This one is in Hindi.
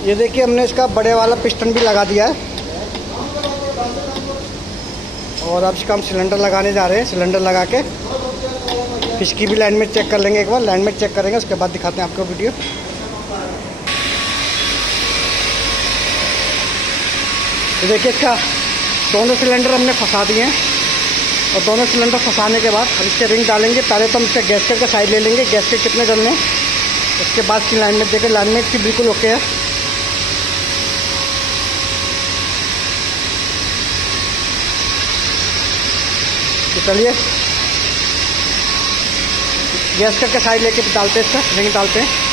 ये देखिए हमने इसका बड़े वाला पिस्टन भी लगा दिया है। और अब इसका हम सिलेंडर लगाने जा रहे हैं। सिलेंडर लगा के इसकी भी लाइनमेट चेक कर लेंगे। एक बार लाइनमेट चेक करेंगे, उसके बाद दिखाते हैं आपको वीडियो। तो देखिए इसका दोनों सिलेंडर हमने फंसा दिए हैं। और दोनों सिलेंडर फंसाने के बाद हम इसके रिंग डालेंगे। पहले तो हम इसका गैसकेट का साइड ले लेंगे, गैसकेट कितने डलने हैं, उसके बाद की लाइनमेट देखें। लाइनमेट की बिल्कुल ओके है। तो चलिए गैसकेट का साइड लेके डालते हैं, इसका रिंग डालते हैं।